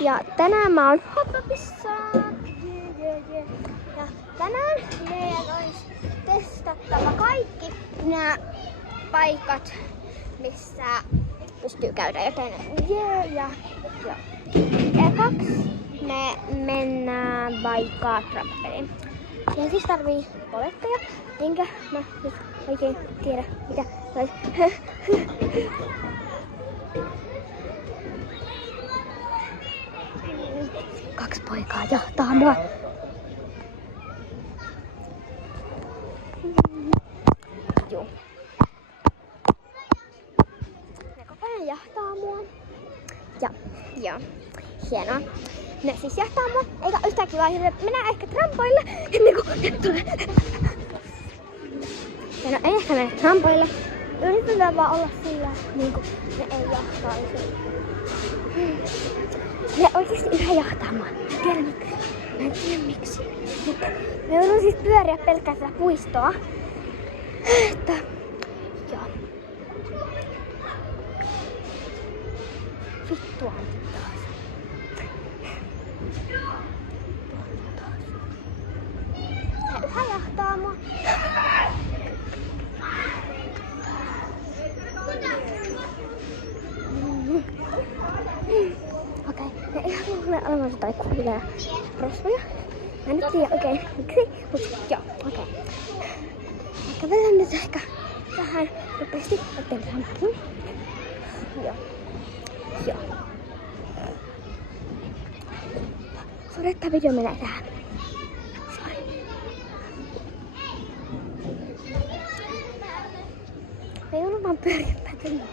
Ja tänään mä oon Hopopissa. Ja tänään meidän olisi testattava kaikki nämä paikat, missä pystyy käydä jotain. Ja ekaksi me mennään vaikka trampoliin. Ja siis tarvii poletteja, enkä mä nyt oikein tiedä mitä olisi. Kaksi poikaa jahtaa mua. Joo. Ne koko ajan jahtaa mua. Ja hienoa. Ne siis jahtaa mua, eikä yhtään kivaa että mennään ehkä trampoille ennen kuin ne tulee. Ja no ei ehkä mennä trampoille. Yritetään vaan olla sillä, niinku ne ei jahtaisi. Ne oikeesti yhä jahtaa mua. Mä en tiedä miksi. Mutta me joudun siis pyöriä pelkkää sitä puistoa. Että joo. Vittua taas. Ne yhä jahtaa mua. Okei, ne ihan tulee olemaan jotain kuulia rosvoja. Mä en nyt tiedä oikein miksi, mutta joo, okei. Mä kävelen nyt ehkä vähän nopeasti eteen rampuun. Joo. Sori, että video menee tähän. Sori. Mä joudun vaan pyörittämään tänne.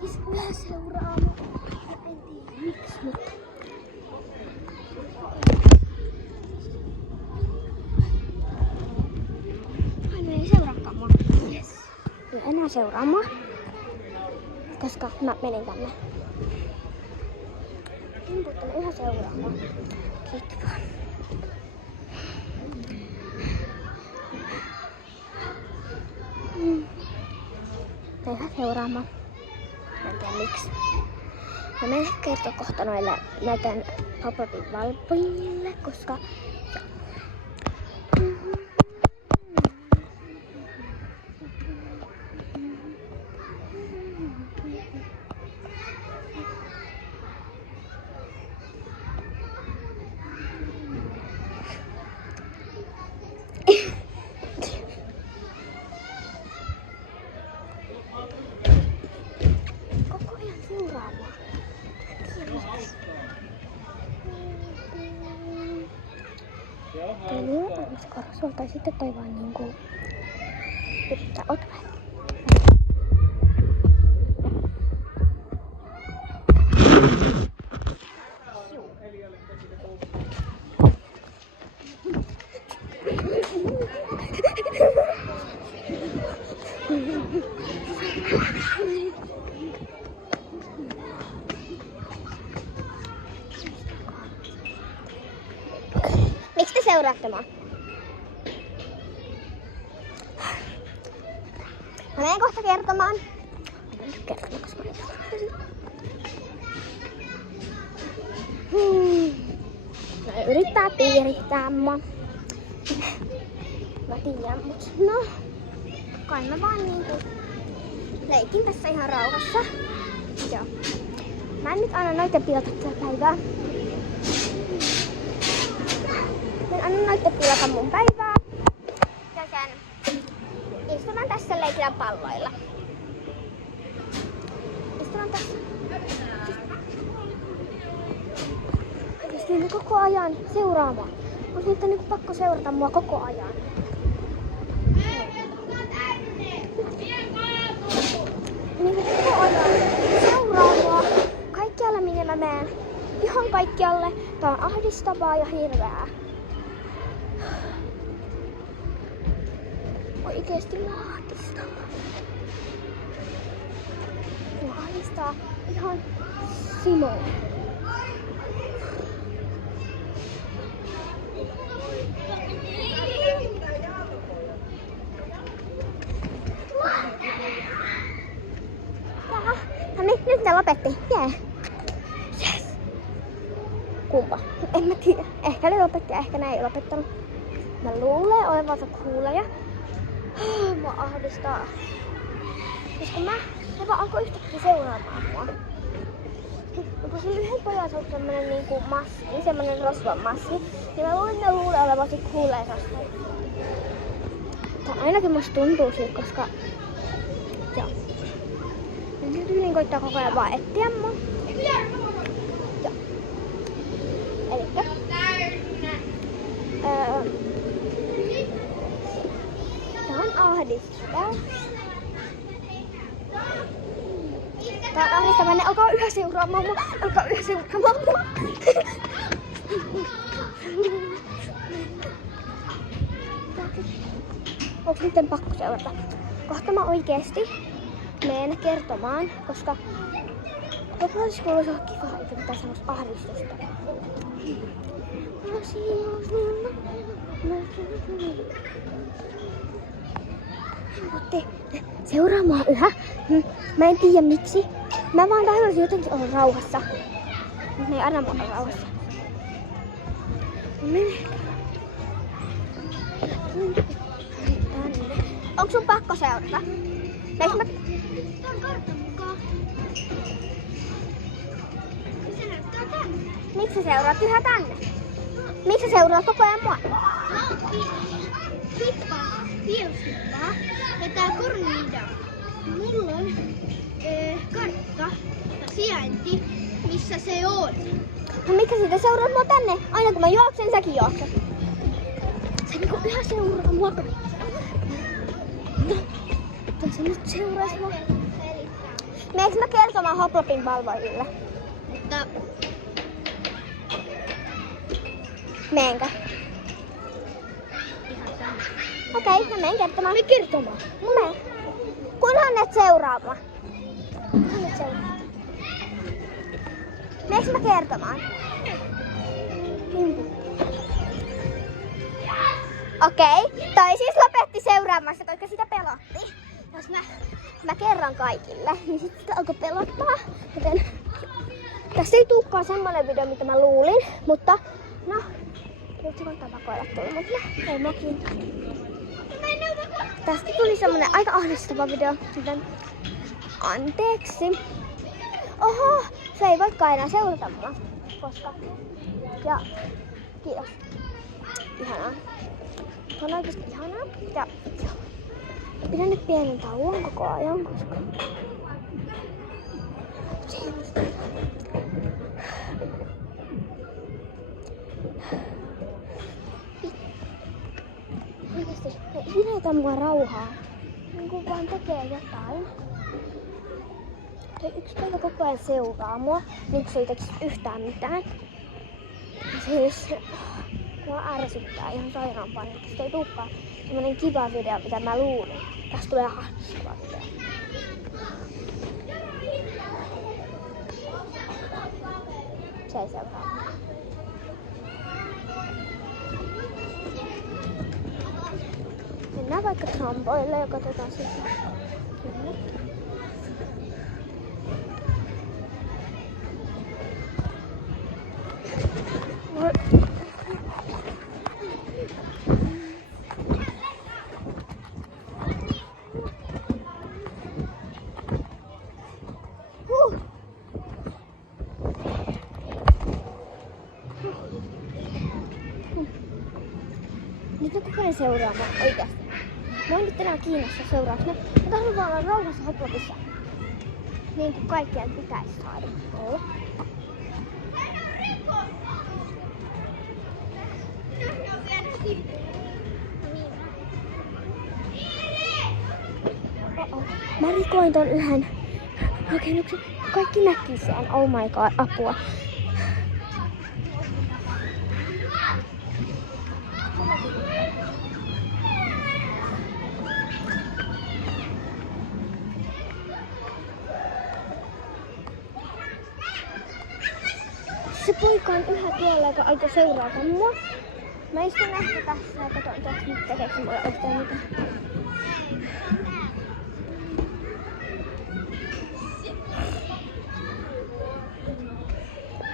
Siis yhä seuraa mua. En tiedä miksi, mutta aina ei seuraakaan mua. Yes. Ei enää seuraa mua, koska mä menin tänne. Mutta ne yhä seuraa mua. Kiitos vaan. Ne yhä seuraa mua. Mä en tiedä miksi. Mä menen kertoa kohta näiden Hopopin valvojille, koska koko ajan seuraa mua. Toi ei ole varmasti karasua, tai sitten toi vaan niinku yrittää ottaa. Miksi te seuraatte mua? Mä menen kohta kertomaan. Mä menen kertomaan, koska mä ne yrittää piirittää mua. Mä tiedän, mut no. Kai mä vaan niinku leikin tässä ihan rauhassa. Joo. Mä en nyt anna noitten pilata tätä päivää. Mä en anna noitten pilata mun päivää. Joten istutaan tässä leikillä palloilla. Istutaan tässä. Oikeesti ne koko ajan seuraa mua. Olisi nyt niinku pakko seurata mua koko ajan. Niin koko ajan seuraa mua kaikkialle minne mä menen. Ihan kaikkialle. Tää on ahdistavaa ja hirveää. Oikeesti ahdistavaa. ihan Simon. Nyt ne lopetti. Jee. Yes. Kumpa? En mä tiedä. Ehkä ne lopetti ja ehkä ne ei lopettanut. Mä luulen olevansa kuuleja. Mua ahdistaa. Koska he vaan alkoi yhtäkkiä seuraamaan mua. Kun sillä yhden pojan on semmonen niinku maski, semmonen rosvan maski, niin mä luulen, että ne luulee olevansa kuuleja rosvoja. Tai ainakin musta tuntuu siitä, koska joo. Ne tyyliin koittaa koko ajan vaan etsiä mua. Joo. Elikkä. Tää on ahdistavaa. Tää on ahdistavaa. Ne alkaa yhä seuraamaan mua. Onks nyt pakko seurata? Kohta mä oikeesti menen kertomaan, koska oppilaskoulussa on kiva, eikä mitään semmoista ahdistusta. Seuraamaan yhä. Mä en tiedä miksi. Mä vaan haluaisin jotenkin olla rauhassa. Mut ne ei anna mua olla rauhassa. Onko sun pakko seurata? Tää on kartan mukaan. Se näyttää tänne. Miksi sä seuraat yhä tänne? Miksi sä seuraat koko ajan mua? Hiushippa ja tää Kornida. Mulla on kartta, sijainti, missä se on. No miksi sä seuraat mua tänne? Aina kun mä juoksen, säkin juokset. Se niinku yhä seuraa mua. No, se nyt seuraisi mua. Meneekö mä kertomaan Hoplopin valvojille? Mutta meenkö? Okei, mä menen kertomaan. Mene kertomaan? Mene. Kunhan et seuraa mua. Meneekö mä kertomaan? Okei, toi siis lopetti seuraamassa, koska sitä pelotti. Jos mä kerron kaikille, niin sitten sitä alkoi pelottaa. Joten tässä ei tulekaan semmoinen video, mitä mä luulin, mutta no, nyt se koittaa vakoilla tulla, mutta ei mua kiinnostaa. Tästä tuli semmonen aika ahdistava video, joten anteeksi. Oho, se ei voikaan enää seurata mua, koska ja kiitos. Ihanaa. Se on oikeesti ihanaa. Ja pidän nyt pienen tauon koko ajan, koska oikeesti ne hineitä mua rauhaa. Niin kun vaan tekee jotain. Toi yksi päivä koko ajan seuraa mua, niin kun se ei tekisi yhtään mitään. Siis mua ärsyttää ihan sairaan paljon. Tästä ei tulekaan semmonen kiva video, mitä mä luulin. Tästä tulee haastava video. Se ei seuraa. Mennään vaikka trampoille ja katsotaan sitä. Nyt ne koko ajan seuraamaan oikeasti. Mä oon nyt enää Kiinassa seuraavaksi. Mä tahdon vaan olla rauhassa Hoplopissa. Niin kuin kaikkien pitäisi saada olla. Mä rikoin ton yhden rakennuksen. Kaikki näki sen. Oh my god, apua. Se poika on yhä tuolla, joka aikoo seurata mua. Mä istun ehkä tässä ja katon tuossa nyt tekeekö mulle yhtään mitään.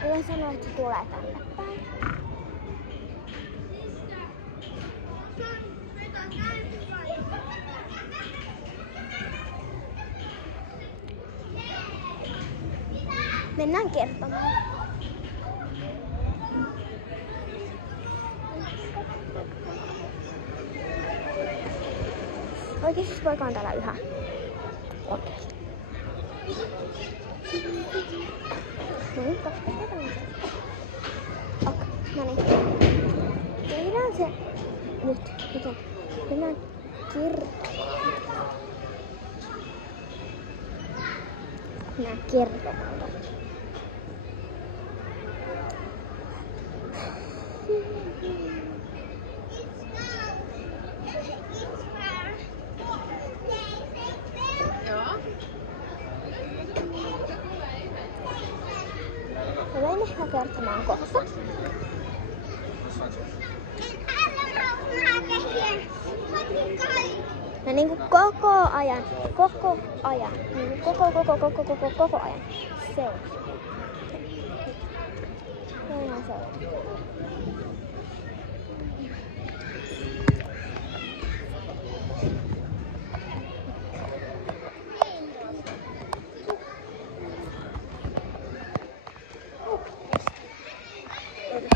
Mä sanoin, että se tulee tänne päin. Mennään kertomaan. Oikeesti se poika on täällä yhä. Oikeesti. No niin. Tehdään se nyt. Miten? Mennään kertomaan. Mä menen ehkä kertomaan kohta. Ja niinku koko ajan. Niinku koko ajan. Seuraa. Mennään seuraamaan.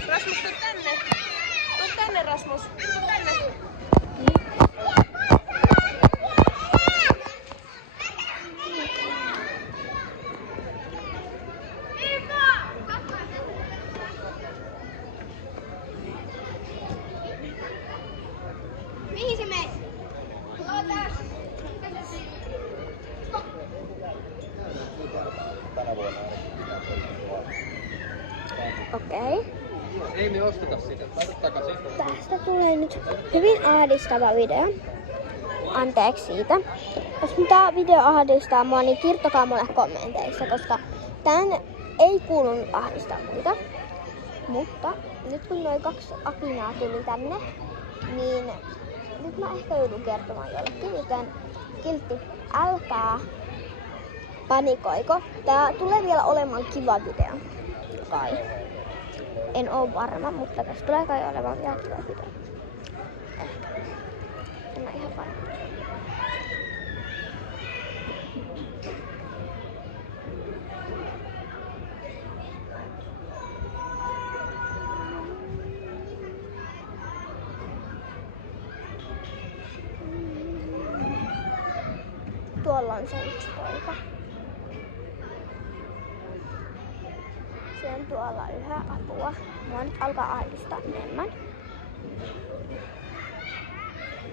Rasmus, tuu tänne. Tuu tänne, Rasmus. Tuu tänne. Mihin se menee? Okei. Ei me osteta sitä. Laita takaisin. Tästä tulee nyt hyvin ahdistava video. Anteeksi siitä. Jos tää video ahdistaa mua, niin kirjoittakaa mulle kommenteissa, koska tän ei kuulunut ahdistaa muita. Mutta nyt kun noin 2 akinaa tuli tänne, niin nyt mä ehkä joudun kertomaan jollekin, joten kiltti, älkää panikoiko. Tää tulee vielä olemaan kiva video. Kai. En oo varma, mutta tässä tulee kai olemaan vielä kiva video. Ehkä. En mä ihan varma. Tuolla on se yksi poika. Se on tuolla yhä apua. Mua nyt alkaa ahdistaa enemmän.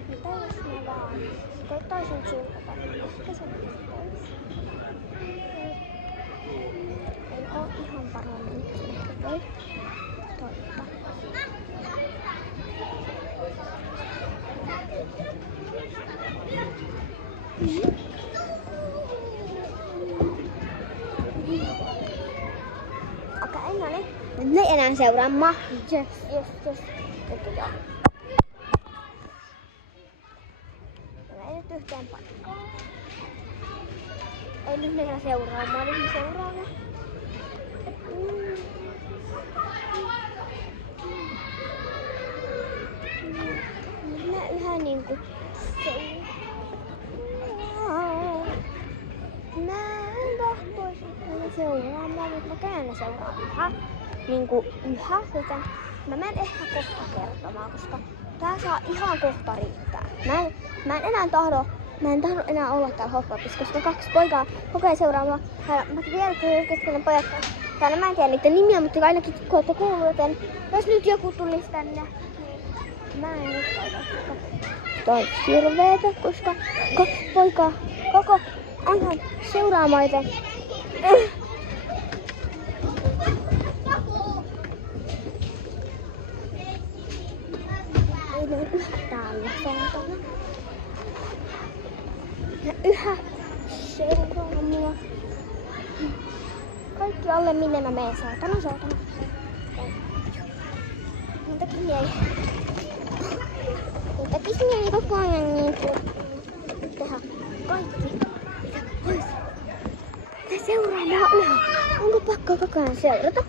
Mitä jos mä vaan koittaisin sulkata? Ehkä se menee pois. En oo ihan varma, mitä se ehkä voi. Totta. Okei, no niin. Nyt ne ei enää seuraa mua. Yes. Nyt joo. Mä en nyt yhtään paikkaa. Ei nyt ne enää seuraa mua, nyt ne seuraa mua. Mä yhä niinku mä en tahtoisi, että ne seuraa mua, mutta mä käyn ne seuraa yhä, joten mä menen ehkä kohta kertomaan, koska tää saa ihan kohta riittää. Mä en tahdo enää olla täällä Hopkopissa, koska 2 poikaa koko ajan seuraa mua. Mä tiedän, että ne pojat täällä, mä en tiedä niiden nimiä, mutta ainakin olette kuullut, joten jos nyt joku tulisi tänne, niin mä en nyt oikeastaan. Tää on hirveetä, koska 2 poikaa koko ajan seuraa mua, joten ei ne on yhä täällä saatana. Ja yhä seuraa mua. kaikki alle, minne mä menen. Saatana. Mun tekis mieli koko ajan niin tehdä kaikki. Ne seuraa mua yhä. Onko pakko koko ajan seurata?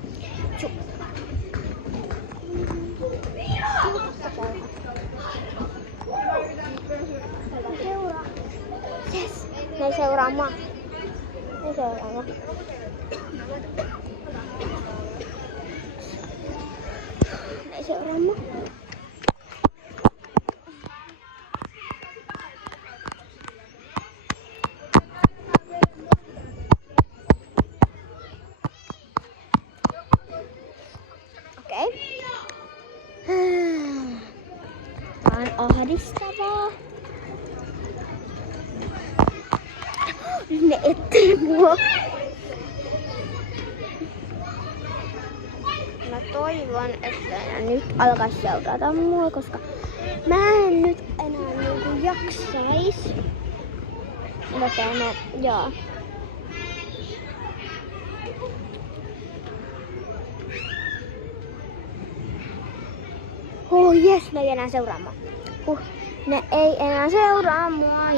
Yes. Ne ei seuraa mua. Ne seuraa mua. Ne ei seuraa mua. Okei. Tää on ahdistavaa. Ne etsii mua. Mä toivon, että ne nyt alkaisi seurata mua, koska mä en nyt enää niinku jaksais. Joten joo. Jes, ne ei enää seuraa mua. Ne ei enää seuraa mua.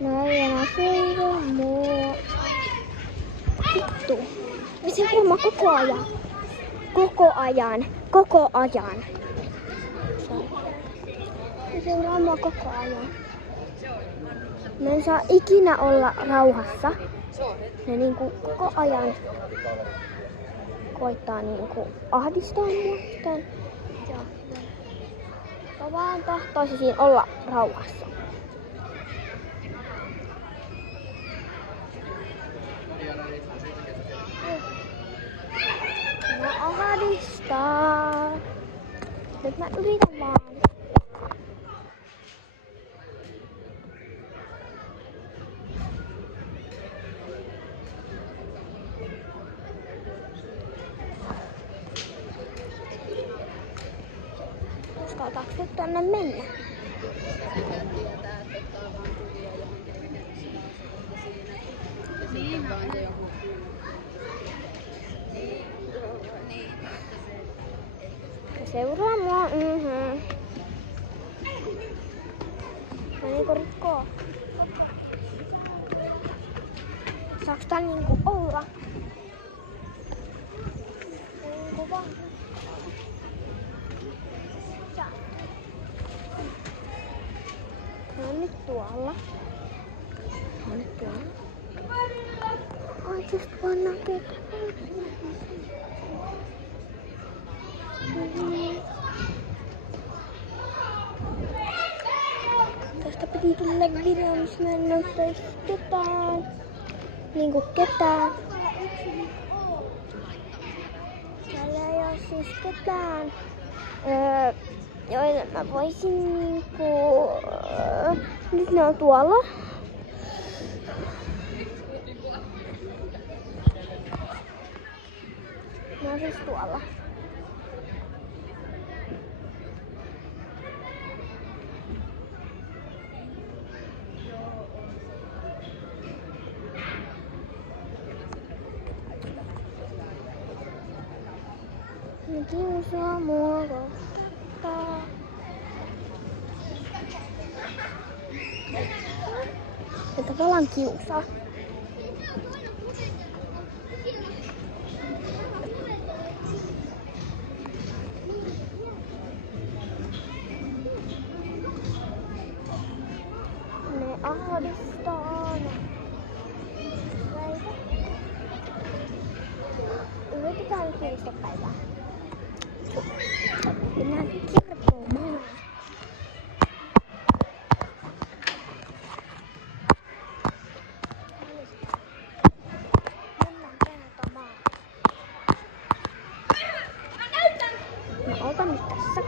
Ne ei enää seuraa mua. Vittu. Ne seuraa mua koko ajan. Ne seuraa mua koko ajan. Ne ei saa ikinä olla rauhassa. Ne niinku koko ajan koittaa niinku ahdistaa mua. Mä vaan tahtoisin olla rauhassa. Mä ahdistaa. Nyt mä yritän vaan. Uskaltaaks nyt tänne mennä? Seuraa mua. Mä niinku rikkoo. Saaks tää niinku olla? Niinku vaan. Mä oon nyt tuolla. I just wanna get Tästä piti tulla video, missä mä en näyttäisi ketään. Niinku ketään. Täällä ei oo siis ketään. Joille mä voisin niinku... Nyt ne on tuolla. Ne on siis tuolla. Ne kiusaa mua kohtaa. Ne tavallaan kiusaa. Ne ahdistaa. Yritetään nyt niistä päivää. Mennään kirkkomaan. Mä otan nyt tässä.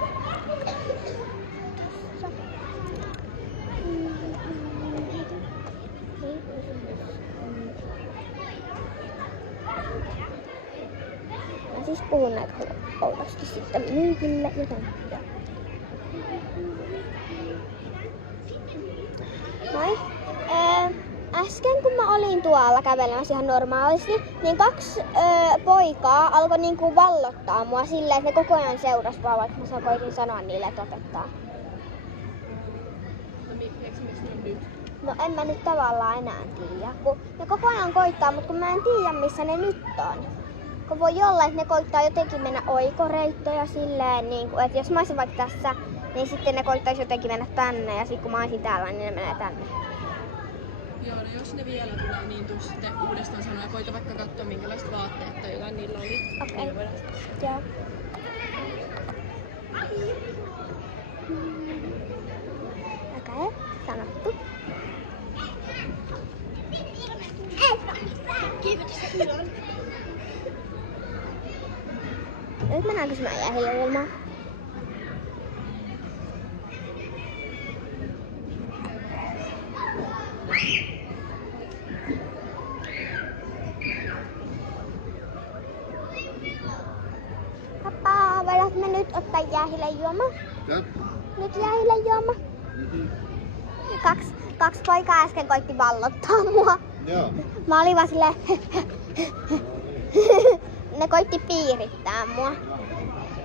Mä siis puhun näitä outosti sitten myyjille, joten Moi! äsken kun mä olin tuolla kävelemässä ihan normaalisti, niin 2 poikaa alkoi niinku vallottaa mua silleen, että ne koko ajan seurasi mua, vaikka mä koitin sanoa niille, että lopettaa. No miksi ne on nyt? No en mä nyt tavallaan enää tiedä, kun ne koko ajan koittaa, mutta kun mä en tiedä missä ne nyt on. Kun voi olla, että ne koittaa jotenkin mennä oikoreittoja silleen, niin kun, että jos mä olisin vaikka tässä, niin sitten ne koittaisi jotenkin mennä tänne ja sitten kun mä olisin täällä, niin ne menee tänne. Joo, no jos ne vielä tulee, niin tuu sitten uudestaan sanoa ja koita vaikka katsoa minkälaista vaatteet tai jotain niillä oli. Okei. Niin voidaan sitten. Joo. Okei, sanottu. Nyt mennään kysymään Jähille ilmaa. Pappa, voidaanko me nyt ottaa Jähille juoma? Nyt Jähille juoma. Kaksi poikaa äsken koitti vallottaa mua. Joo. Mä olin vaan silleen ne koitti piirittää mua.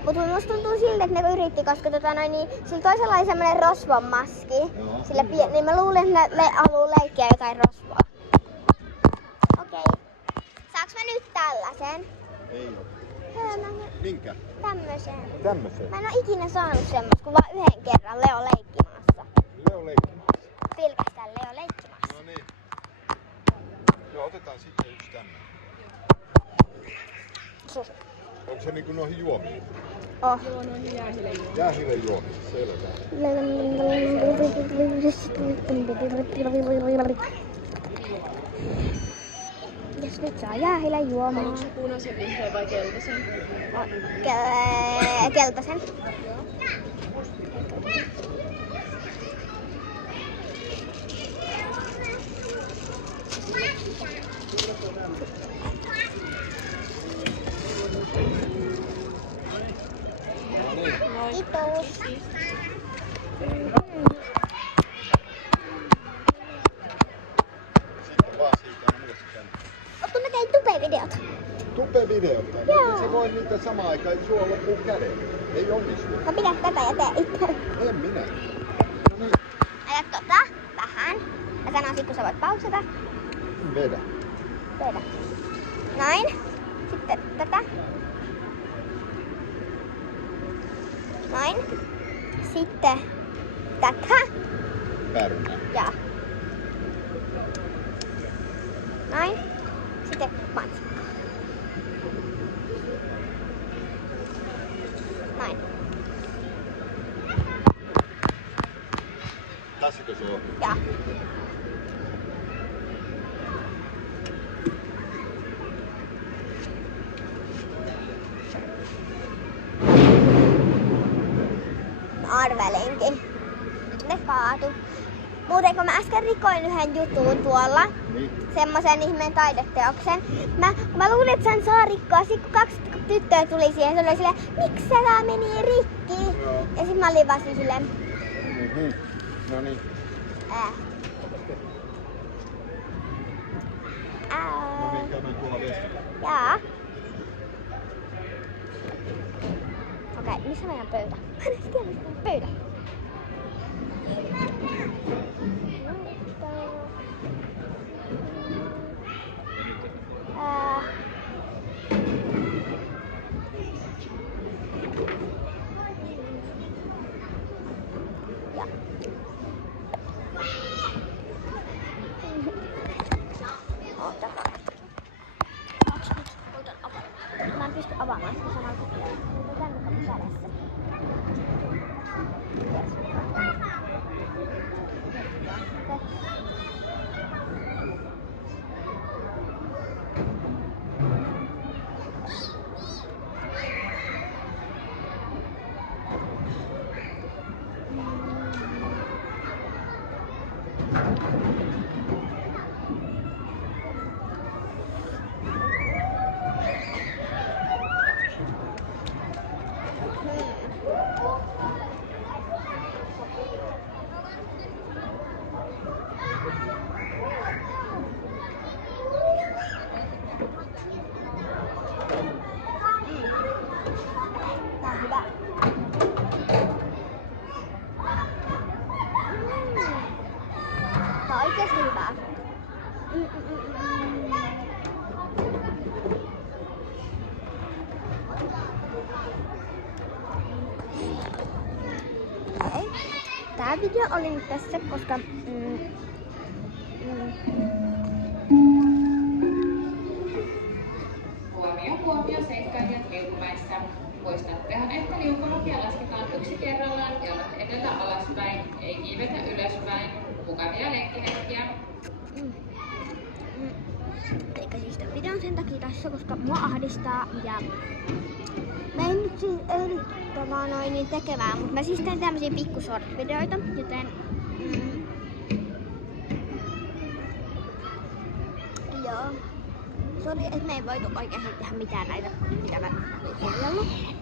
Mutta musta tuntuu siltä, että ne yritti, koska niin, sillä toisella oli semmonen rosvon maski. Sillä niin mä luulen, että ne haluu leikkiä jotain rosvoa. Okei. Saaks mä nyt tällaisen? Ei oo. Minkä? Tämmösen. Tämmösen. Mä en oo ikinä saanut semmoista, kun vaan yhden kerran Leo leikkimaassa. Leo leikkimässä. Pelkästään Leo leikkimaassa. No niin. Joo, otetaan sitten yksi tämmönen. Onko se niinku noihin juomiin? Oh. Joo, noihin Jähille juomiin. Jähille juomiin, selvä. Jos nyt saa Jähille juomaan. Onko se punaisen, vihreän vai keltaisen? Keltaisen. Kiitos. Sitten vaan siitä on myös tänne. Ootko mä tein tupe-videot? Tupe-videota. Joo. Se voi niitä samaan aikaan, että sulla loppuu kädet. Ei onnistu. Mä pidän tätä ja tee itse. En minä. No niin. Aja vähän. Ja sanoisin, kun sä voit pausata. Vedä. Vedä. Noin. Sitten tätä. Noin. Sitten tätä. Pärnä. Ja. Noin. Sitten mansikka. Noin. Tässäkö se on? Ja. Arvelinkin. Ne kaatu. Muuten kun mä äsken rikoin yhden jutun tuolla, Niin. semmosen ihmeen taideteoksen. Mä luulin, että sen saa rikkoa. Sitten kun 2 tyttöä tuli siihen, se oli silleen, miksi tää meni rikki? Joo. Ja sit mä olin vasta silleen, Mhm. No niin. No niin, käydään tuolla vessassa. Jaa. Okei, missä meidän pöytä? Mä en edes tiedä, missä meidän pöytä. Ja. Oota. Mä en pysty avaamaan sitä samalla kohdalla. Mutta tänne on kädessä. on oikeesti hyvää. Okei. Tää video oli nyt tässä, koska Huomio seikkailijat liukumäissä. Muistattehan, että liukunokia lasketaan yksi kerrallaan jalat edellä alaspäin, ei kiivetä ylöspäin. Mukavia lenkkihetkiä. Eikä siis tämän videon sen takia tässä, koska mua ahdistaa ja mä en nyt siis ehdi niin tekemään, mutta mä siis teen tämmösiä pikku short-videoita, joten joo. Sori, että me ei voitu oikeasti tehdä mitään näitä, mitä mä olin suunnitellut.